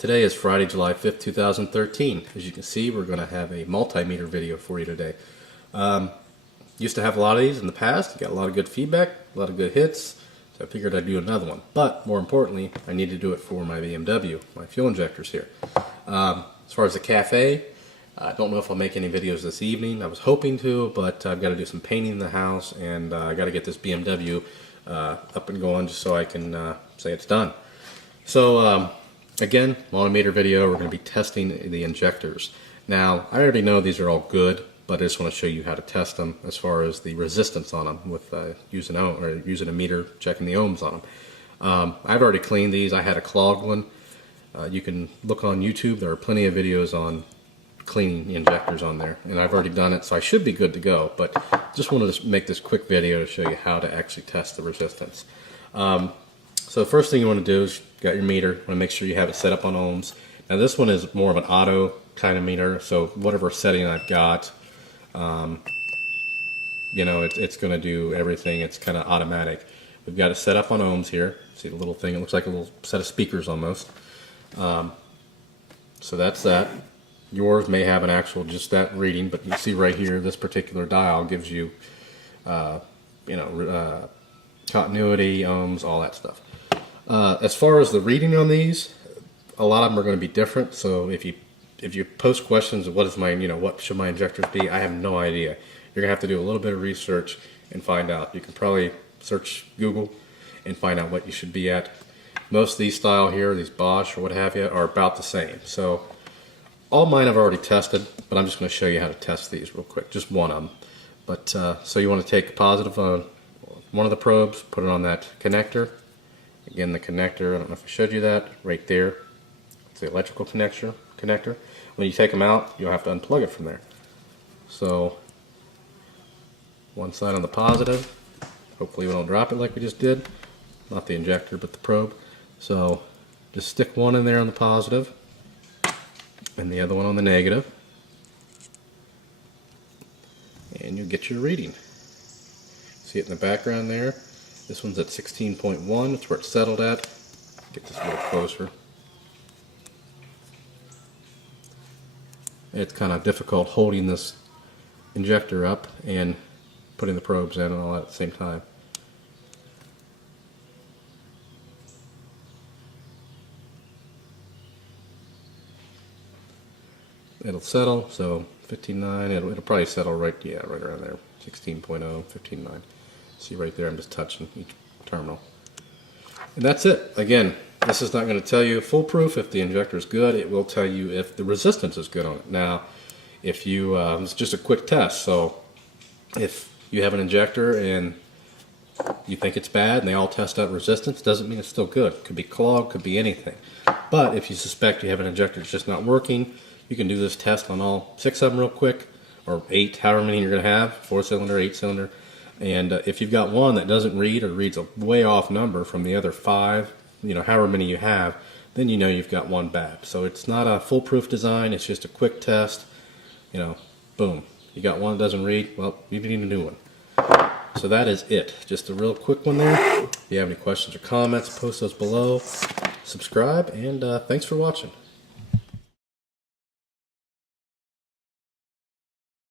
Today is Friday, July 5th, 2013. As you can see, we're going to have a multimeter video for you today. Used to have a lot of these in the past. Got a lot of good feedback, a lot of good hits, so I figured I'd do another one. But more importantly, I need to do it for my BMW, my fuel injectors here. As far as the cafe, I don't know if I'll make any videos this evening. I was hoping to, but I've got to do some painting in the house, and I got to get this BMW up and going just so I can say it's done. So again, multimeter video, we're going to be testing the injectors. Now, I already know these are all good, but I just want to show you how to test them as far as the resistance on them with using a meter, checking the ohms on them. I've already cleaned these. I had a clogged one. You can look on YouTube. There are plenty of videos on cleaning the injectors on there, and I've already done it, so I should be good to go. But just wanted to make this quick video to show you how to actually test the resistance. So the first thing you want to do is you got your meter. You want to make sure you have it set up on ohms. Now this one is more of an auto kind of meter, so whatever setting I've got, you know, it's going to do everything. It's kind of automatic. We've got it set up on ohms here. See the little thing? It looks like a little set of speakers almost. So that's that. Yours may have an actual just that reading, but you see right here, this particular dial gives you, continuity, ohms, all that stuff. As far as the reading on these, a lot of them are going to be different. So if you post questions of what is my, what should my injectors be, I have no idea. You're gonna have to do a little bit of research and find out. You can probably search Google and find out what you should be at. Most of these style here, these Bosch or what have you, are about the same. So all mine I've already tested, but I'm just going to show you how to test these real quick, just one of them. But so you want to take a positive on one of the probes, put it on that connector. Again, the connector, I don't know if I showed you that, right there. It's the electrical connector. When you take them out, you'll have to unplug it from there. So one side on the positive, hopefully we don't drop it like we just did. Not the injector, but the probe. So just stick one in there on the positive and the other one on the negative, and you'll get your reading. See it in the background there. This one's at 16.1. That's where it's settled at. Get this a little closer. It's kind of difficult holding this injector up and putting the probes in and all that at the same time. It'll settle, so 15.9, it'll probably settle right around there, 16.0, 15.9. See right there, I'm just touching each terminal. And that's it. Again, this is not going to tell you foolproof if the injector is good. It will tell you if the resistance is good on it. Now, if you, it's just a quick test, so if you have an injector and you think it's bad and they all test out resistance, doesn't mean it's still good. Could be clogged, could be anything. But if you suspect you have an injector that's just not working, you can do this test on all 6 of them real quick, or 8, however many you're going to have, 4-cylinder, 8-cylinder. And if you've got one that doesn't read or reads a way off number from the other 5, however many you have, then you know you've got one bad. So it's not a foolproof design, it's just a quick test. Boom. You got one that doesn't read, well, you need a new one. So that is it. Just a real quick one there. If you have any questions or comments, post those below. Subscribe, and thanks for watching.